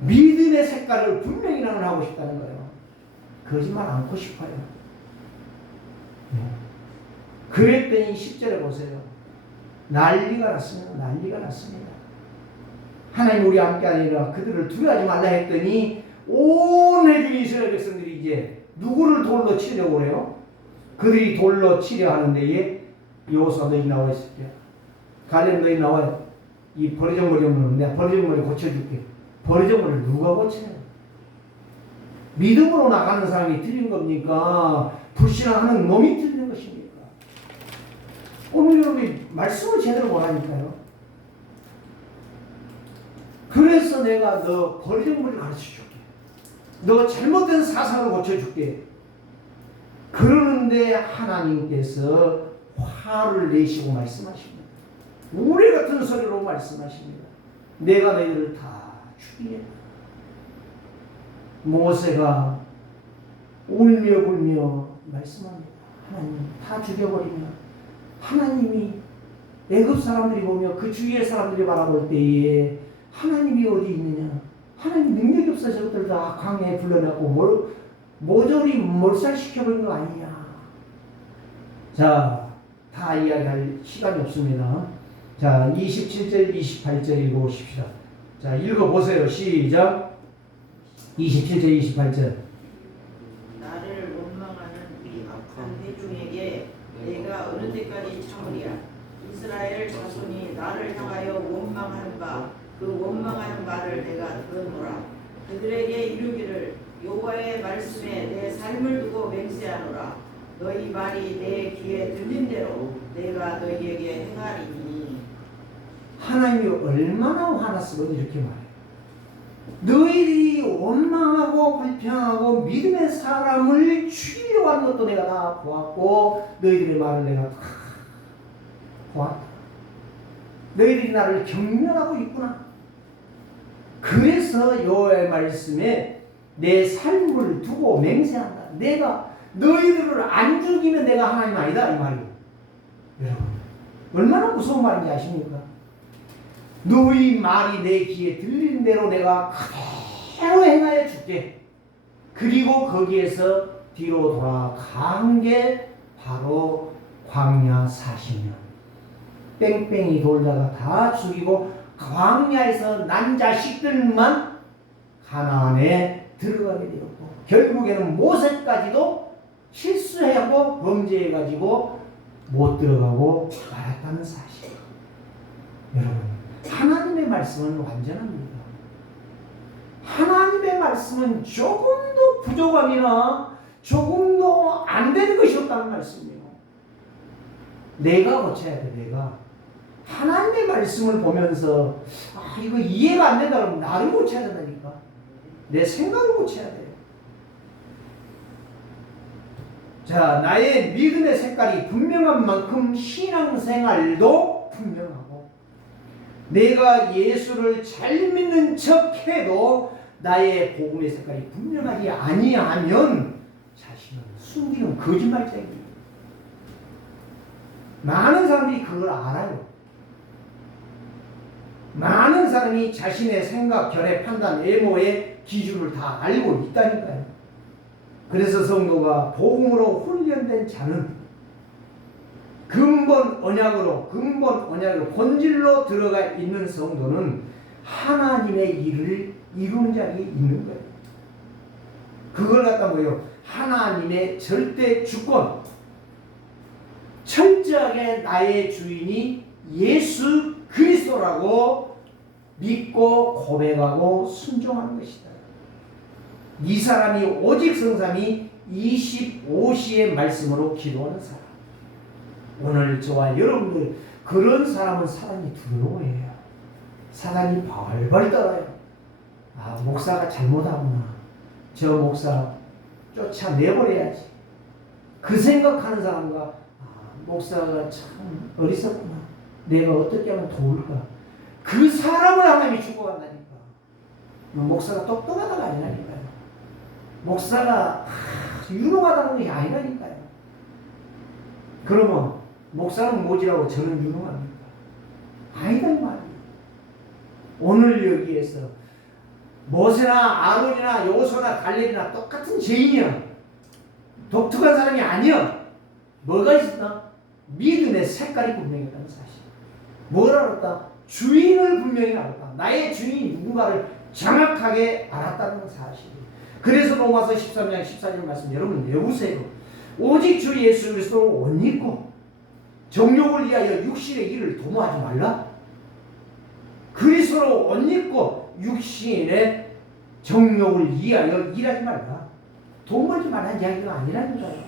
믿음의 색깔을 분명히 나는 하고 싶다는 거예요. 거짓말 않고 싶어요. 네. 그랬더니 10절에 보세요. 난리가 났습니다. 난리가 났습니다. 하나님 우리 함께 하니라 그들을 두려워하지 말라 했더니 온 회중이 이스라엘 백성들이 이제 누구를 돌로 치려고 그래요? 그들이 돌로 치려 하는 데에 여호수아 너희 나와 있을게. 갈렙 너희 나와. 이 버리정머리 없는 내가 버리정머리 고쳐줄게. 버리정머리를 누가 고쳐요? 믿음으로 나가는 사람이 틀린 겁니까? 불신앙하는 놈이 틀린 것입니까? 오늘 여러분이 말씀을 제대로 못하니까요. 그래서 내가 너 버리정머리를 가르쳐줄게. 너 잘못된 사상을 고쳐줄게. 그러는데 하나님께서 화를 내시고 말씀하십니다. 우레 같은 소리로 말씀하십니다. 내가 너희들을 다 죽이겠다. 모세가 울며 불며 말씀합니다. 하나님 다 죽여버리면 하나님이 애굽 사람들이 보며 그 주위의 사람들이 바라볼 때에 하나님이 어디 있느냐? 하나님 능력이 없어서 저것들 다 광야에 불러내고 모조리 몰살시켜버린 거 아니냐? 자, 다 이야기할 시간이 없습니다. 자, 27절, 28절 읽어보십시다. 자, 읽어보세요. 시작. 27절, 28절. 나를 원망하는 이 악한 회중에게 내가 어느 때까지 참으랴. 이스라엘 자손이 나를 향하여 원망하는 그 원망하는 바를 내가 들어노라. 그들에게 이르기를 여호와의 말씀에 내 삶을 두고 맹세하노라. 너희 말이 내 귀에 들린 대로 내가 너희에게 행하리니. 하나님이 얼마나 화났으면 이렇게 말해요. 너희들이 원망하고 불평하고 믿음의 사람을 죽이려고 하는 것도 내가 다 보았고 너희들의 말을 내가 다 보았다. 너희들이 나를 경멸하고 있구나. 그래서 여호와의 말씀에 내 삶을 두고 맹세한다. 내가 너희들을 안 죽이면 내가 하나님 아니다 이 말이에요. 여러분 얼마나 무서운 말인지 아십니까? 너희 말이 내 귀에 들리는 대로 내가 그대로 행하여 줄게. 그리고 거기에서 뒤로 돌아간 게 바로 광야 40년. 뺑뺑이 돌다가 다 죽이고 광야에서 난 자식들만 가나안에 들어가게 되었고 결국에는 모세까지도 실수하고 범죄해가지고 못 들어가고 말았다는 사실. 여러분 하나님의 말씀은 완전합니다. 하나님의 말씀은 조금도 부족함이나 조금도 안 되는 것이 없다는 말씀이에요. 내가 고쳐야 돼. 내가 하나님의 말씀을 보면서 이거 이해가 안 된다 그러면 나를 고쳐야 된다니까. 내 생각을 고쳐야 돼요. 자, 나의 믿음의 색깔이 분명한 만큼 신앙생활도 분명하고 내가 예수를 잘 믿는 척해도 나의 복음의 색깔이 분명하지 아니하면 자신을 숨기는 거짓말쟁이에요. 많은 사람들이 그걸 알아요. 많은 사람이 자신의 생각, 결의, 판단, 외모의 기준을 다 알고 있다니까요. 그래서 성도가 복음으로 훈련된 자는 근본 언약으로 본질로 들어가 있는 성도는 하나님의 일을 이루는 자리에 있는 거예요. 그걸 갖다 뭐예요? 하나님의 절대 주권, 철저하게 나의 주인이 예수 그리스도라고 믿고 고백하고 순종하는 것이다. 이 사람이 오직 성삼이 25시의 말씀으로 기도하는 사람. 오늘 저와 여러분들 그런 사람은 사단이 두려워해요. 사단이 벌벌 떨어요. 목사가 잘못하구나. 저 목사 쫓아내버려야지. 그 생각하는 사람과 목사가 참 어리석구나. 내가 어떻게 하면 도울까. 그 사람을 하나님이 축복한다니까. 목사가 똑똑하다가 아니라니까요. 목사가 유능하다는 것이 아니라니까요. 그러면 목사는 모지라고 저는 유능합니까? 아니다 이 말이에요. 오늘 여기에서 모세나 아론이나 여호수아나 갈렙이나 똑같은 죄인이야. 독특한 사람이 아니야. 뭐가 있었나? 믿음의 색깔이 분명했다는 사실. 뭘 알았다? 주인을 분명히 알았다. 나의 주인이 누군가를 정확하게 알았다는 사실. 그래서 로마서 13장 14절 말씀 여러분 외우세요. 오직 주 예수 그리스도를 옷 입고 정욕을 위하여 육신의 일을 도모하지 말라. 그리스도를 옷 입고 육신의 정욕을 위하여 일하지 말라. 돈 벌지 말라는 이야기가 아니라니까요.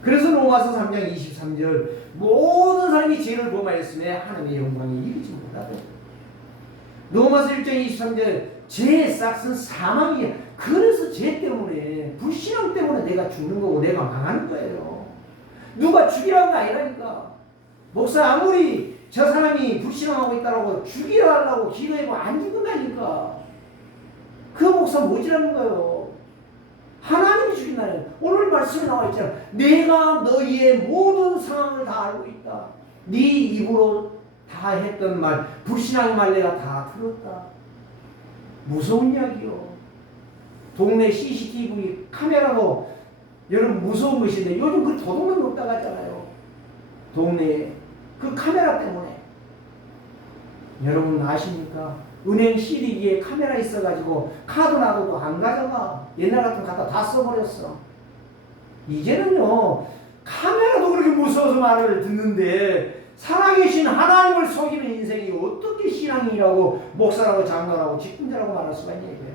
그래서 로마서 3장 23절 모든 사람이 죄를 범하였으며 하나님의 영광에 이르지 못하고 로마서 1장 23절 죄의 싹은 사망이야. 그래서 죄 때문에, 불신앙 때문에 내가 죽는 거고 내가 망하는 거예요. 누가 죽이라는 거 아니라니까. 목사 아무리 저 사람이 불신앙하고 있다라고 죽이라 하려고 기도해도 안 죽는다니까. 그 목사 뭐지라는 거예요. 하나님이 죽인다는. 오늘 말씀에 나와 있잖아. 내가 너희의 모든 상황을 다 알고 있다. 네 입으로 다 했던 말, 불신앙의 말 내가 다 들었다. 무서운 이야기요. 동네 CCTV 카메라도 여러분 무서운 것인데 요즘 그 도둑놈이 없다고 하잖아요. 동네에 그 카메라 때문에. 여러분 아십니까? 은행 CD기에 카메라 있어가지고 카드 놔둬도 안 가져가. 옛날 같으면 갖다 다 써버렸어. 이제는요 카메라도 그렇게 무서워서 말을 듣는데 살아계신 하나님을 속이는 인생이 어떻게 신앙이라고 목사라고 장로라고 직분자라고 말할 수가 있냐 이거예요.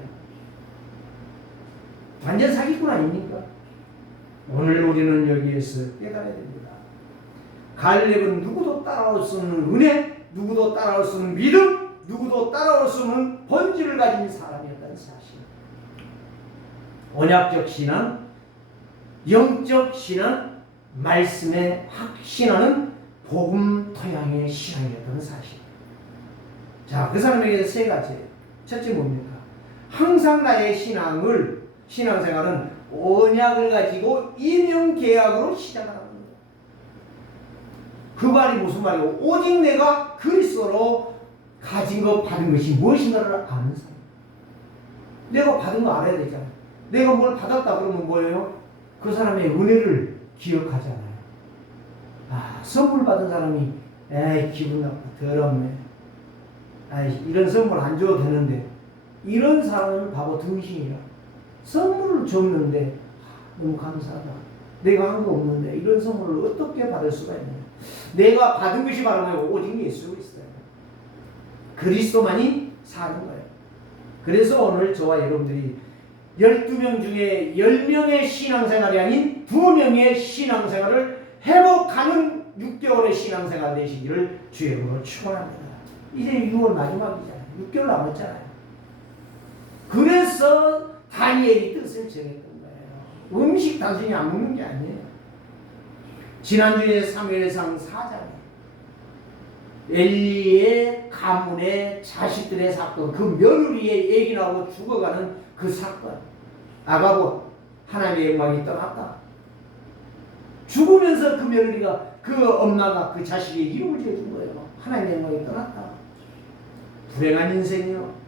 완전 사기꾼 아닙니까? 오늘 우리는 여기에서 깨달아야 됩니다. 갈렙은 누구도 따라올 수 없는 은혜, 누구도 따라올 수 없는 믿음, 누구도 따라올 수 없는 본질을 가진 사람이었다는 사실. 언약적 신앙, 영적 신앙, 말씀에 확신하는 복음 토양의 신앙이었다는 사실. 자, 그 사람에게 세 가지. 첫째 뭡니까? 항상 나의 신앙생활은 언약을 가지고 이명계약으로 시작하는 겁니다. 그 말이 무슨 말이고? 오직 내가 그리스도로 가진 것, 받은 것이 무엇인가를 아는 사람. 내가 받은 거 알아야 되잖아. 내가 뭘 받았다 그러면 뭐예요? 그 사람의 은혜를 기억하잖아요. 아, 선물 받은 사람이 에이 기분 나빠, 더럽네. 아이 이런 선물 안 줘도 되는데, 이런 사람은 바보 등신이야. 선물을 줬는데 너무 감사하다. 내가 한 거 없는데 이런 선물을 어떻게 받을 수가 있냐. 내가 받은 것이 바로 뭐예요? 오직 예수 그리스도예요. 그리스도만이 사는 거예요. 그래서 오늘 저와 여러분들이 12명 중에 10명의 신앙생활이 아닌 2명의 신앙생활을 회복하는 6개월의 신앙생활 되시기를 주의 이름으로 축원합니다. 이제 6월 마지막이잖아요. 6개월 남았잖아요. 그래서 다니엘이 뜻을 정했던 거예요. 음식 단순히 안 먹는 게 아니에요. 지난주에 사무엘상 4장에 엘리의 가문의 자식들의 사건, 그 며느리의 얘기 나오고 죽어가는 그 사건, 아가고 하나님의 영광이 떠났다. 죽으면서 그 며느리가, 그 엄마가 그 자식의 이름을 지어준 거예요. 하나님의 영광이 떠났다. 불행한 인생이요.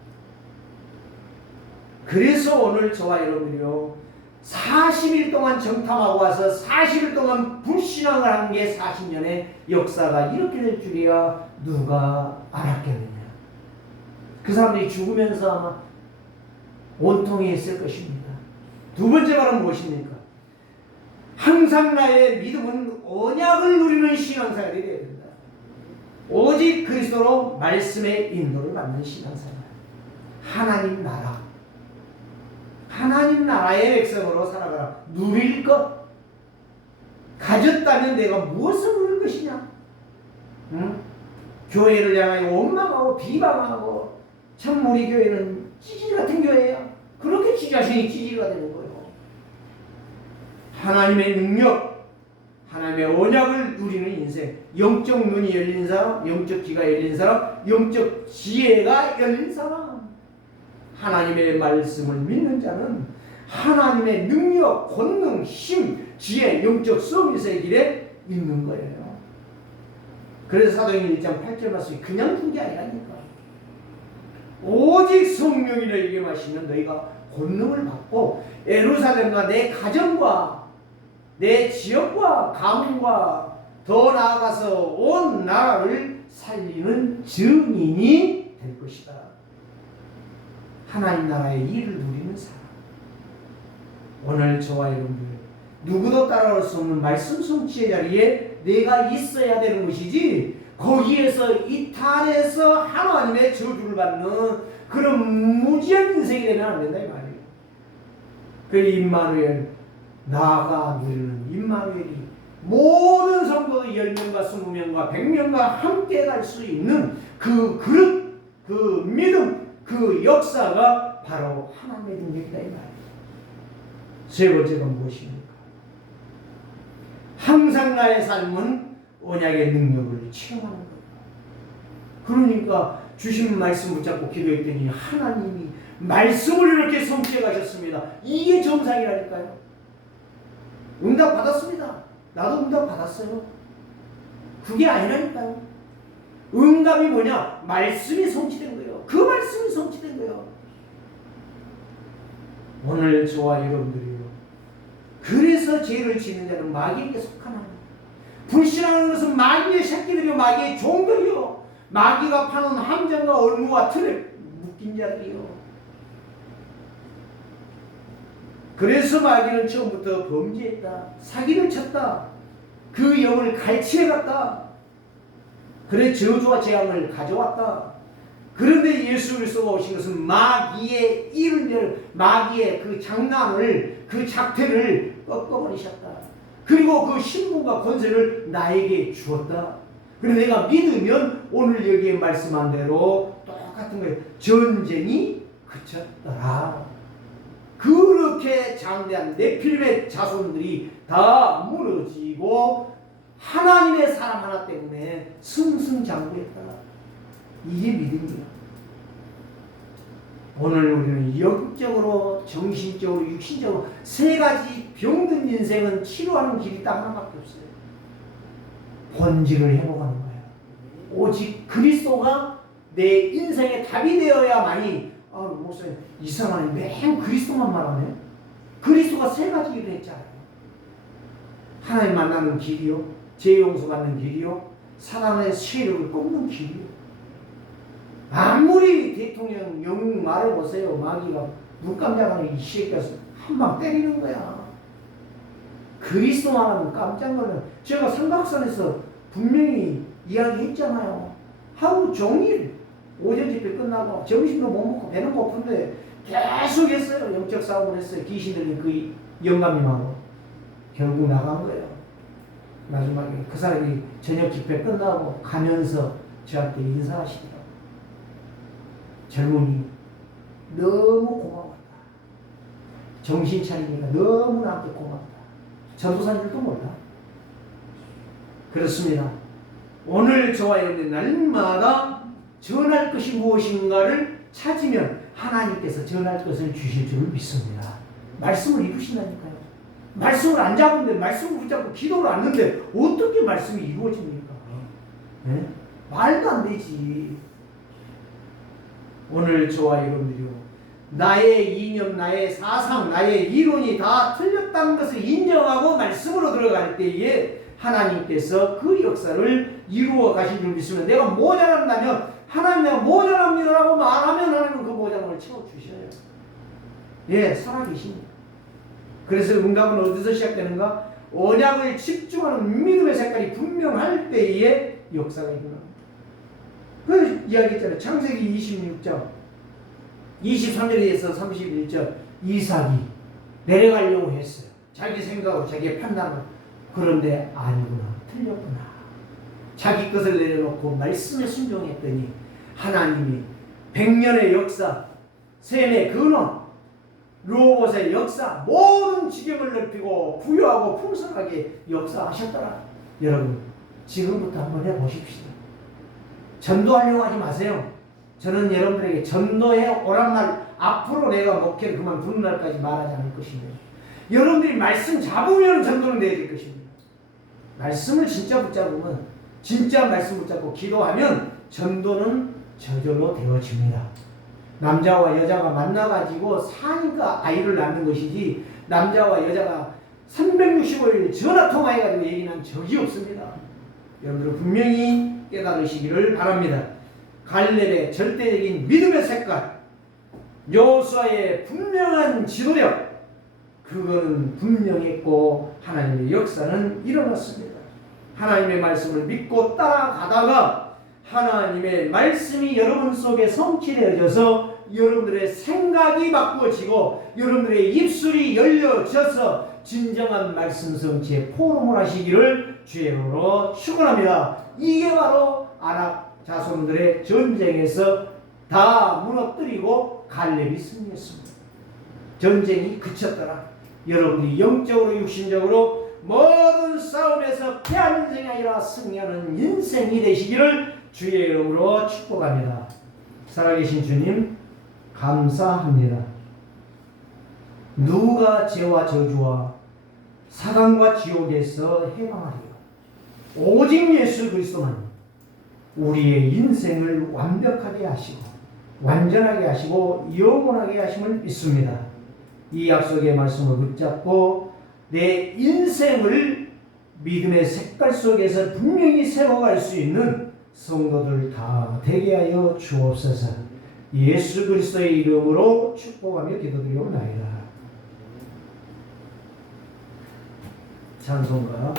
그래서 오늘 저와 여러분이요 40일 동안 정탐하고 와서 40일 동안 불신앙을 한 게 40년의 역사가 이렇게 될 줄이야 누가 알았겠느냐. 그 사람들이 죽으면서 아마 원통이 있을 것입니다. 두 번째 말은 무엇입니까? 항상 나의 믿음은 언약을 누리는 신앙생활이 되어야 된다. 오직 그리스도로 말씀의 인도를 받는 신앙생활. 하나님 나라, 하나님 나라의 백성으로 살아가라. 누릴 것, 가졌다면 내가 무엇을 누릴 것이냐? 응? 교회를 향하여 원망하고 비방하고, 참 우리 교회는 찌질 같은 교회야. 그렇게 지 자신이 찌질가 되는 거예요. 하나님의 능력, 하나님의 언약을 누리는 인생, 영적 눈이 열린 사람, 영적 귀가 열린 사람, 영적 지혜가 열린 사람, 하나님의 말씀을 믿는 자는 하나님의 능력, 권능, 힘, 지혜, 영적 서비스의 길에 있는 거예요. 그래서 사도행전 1장 8절 말씀이 그냥 준 게 아니라니까. 오직 성령이 너희에게 마시면 너희가 권능을 받고 예루살렘과 내 가정과 내 지역과 가문과 더 나아가서 온 나라를 살리는 증인이 될 것이다. 하나님 나라의 일을 누리는 사람. 오늘 저와 여러분들 누구도 따라올 수 없는 말씀 성취의 자리에 내가 있어야 되는 것이지, 거기에서 이탈해서 하나님의 저주를 받는 그런 무지한 인생이 되면 안 된다 이 말이에요. 그 임마누엘, 나가 누리는 임마누엘이 모든 성도들 10명과 20명과 100명과 함께 갈 수 있는 그 그릇, 그 믿음, 그 그 역사가 바로 하나님의 능력이다 이 말이에요. 세 번째가 무엇입니까? 항상 나의 삶은 언약의 능력을 체험하는 거예요. 그러니까 주신 말씀 붙잡고 기도했더니 하나님이 말씀을 이렇게 성취해 가셨습니다. 이게 정상이라니까요. 응답 받았습니다. 나도 응답 받았어요. 그게 아니라니까요. 응답이 뭐냐? 말씀이 성취된 거예요. 그 말씀이 성취된 거예요. 오늘 저와 여러분들이요. 그래서 죄를 짓는 자는 마귀에게 속하나 거예요. 불신하는 것은 마귀의 새끼들이요, 마귀의 종들이요, 마귀가 파는 함정과 얼무와 틀에 묶인 자들이요. 그래서 마귀는 처음부터 범죄했다, 사기를 쳤다, 그 영을 갈취해갔다, 그래 저주와 재앙을 가져왔다. 그런데 예수 그리스도가 오신 것은 마귀의 일을, 마귀의 그 장난을, 그 작태를 꺾어버리셨다. 그리고 그 신분과 권세를 나에게 주었다. 그래서 내가 믿으면 오늘 여기에 말씀한 대로 똑같은 거예요. 전쟁이 그쳤더라. 그렇게 장대한 네필림의 자손들이 다 무너지고 하나님의 사람 하나 때문에 승승장구했다. 이게 믿음이야. 오늘 우리는 영적으로, 정신적으로, 육신적으로 세 가지 병든 인생은 치료하는 길이 딱 하나밖에 없어요. 본질을 회복하는 거예요. 오직 그리스도가 내 인생의 답이 되어야만이. 목사님 이상하네, 맨 그리스도만 말하네. 그리스도가 세 가지 일을 했잖아요. 하나님 만나는 길이요, 죄 용서받는 길이요, 사단의 세력을 꺾는 길이요. 아무리 대통령 영웅 말해보세요. 마귀가 눈깜짝하는 이 새끼가 한 방 때리는 거야. 그리스도만 하면 깜짝 놀라요. 제가 삼각산에서 분명히 이야기했잖아요. 하루 종일 오전 집회 끝나고 점심도 못 먹고 배는 고픈데 계속 했어요. 영적 싸움을 했어요. 귀신들이 그 영감님하고. 결국 나간 거예요. 마지막에 그 사람이 저녁 집회 끝나고 가면서 저한테 인사하시더라고요. 젊은이 너무 고마웠다. 정신 차리니까 너무 나한테 고맙다. 전도사인 줄도 몰라. 그렇습니다. 오늘 저와 여러분의 날마다 전할 것이 무엇인가를 찾으면 하나님께서 전할 것을 주실 줄 믿습니다. 말씀을 이루신다니까요. 말씀을 안 잡는데, 말씀을 붙잡고 기도를 안 하는데 어떻게 말씀이 이루어집니까? 네? 말도 안 되지. 오늘 저와 여러분들이요, 나의 이념, 나의 사상, 나의 이론이 다 틀렸다는 것을 인정하고 말씀으로 들어갈 때에 하나님께서 그 역사를 이루어 가실 줄 믿으면, 내가 모자란다면 하나님 내가 모자랍니다라고 말하면 하나님은 그 모자람을 채워주셔요. 예, 살아계십니다. 그래서 응답은 어디서 시작되는가? 언약을 집중하는 믿음의 색깔이 분명할 때에 역사가 일어납니다. 그 이야기했잖아요. 창세기 26장 23절에서 31절, 이삭이 내려가려고 했어요. 자기 생각으로, 자기의 판단으로. 그런데 아니구나, 틀렸구나. 자기 것을 내려놓고 말씀에 순종했더니 하나님이 100년의 역사, 셈의 근원, 르호봇의 역사, 모든 지경을 넓히고 부유하고 풍성하게 역사하셨더라. 여러분, 지금부터 한번 해보십시다. 전도하려고 하지 마세요. 저는 여러분들에게 전도해 오란 말, 앞으로 내가 목회를 그만두는 날까지 말하지 않을 것입니다. 여러분들이 말씀 잡으면 전도는 돼야 될 것입니다. 말씀을 진짜 붙잡으면, 진짜 말씀 붙잡고 기도하면 전도는 저절로 되어집니다. 남자와 여자가 만나가지고 사니까 아이를 낳는 것이지, 남자와 여자가 365일 전화통화해가지고 얘기는 적이 없습니다. 여러분들은 분명히 깨달으시기를 바랍니다. 갈렙의 절대적인 믿음의 색깔, 여호수아의 분명한 지도력, 그거는 분명했고 하나님의 역사는 일어났습니다. 하나님의 말씀을 믿고 따라가다가 하나님의 말씀이 여러분 속에 성취되어져서 여러분들의 생각이 바꾸어지고 여러분들의 입술이 열려져서 진정한 말씀 성취에 포럼을 하시기를 주의 이름으로 축원합니다. 이게 바로 아낙 자손들의 전쟁에서 다 무너뜨리고 갈렙이 승리했습니다. 전쟁이 그쳤더라. 여러분이 영적으로 육신적으로 모든 싸움에서 패하는 인생이 아니라 승리하는 인생이 되시기를 주의 이름으로 축복합니다. 살아계신 주님 감사합니다. 누가 죄와 저주와 사단과 지옥에서 해방하리요? 오직 예수 그리스도만 우리의 인생을 완벽하게 하시고 완전하게 하시고 영원하게 하심을 믿습니다. 이 약속의 말씀을 붙잡고 내 인생을 믿음의 색깔 속에서 분명히 세워갈 수 있는 성도들 다 되게 하여 주옵소서. 예수 그리스도의 이름으로 축복하며 기도드리옵나이다. 찬송가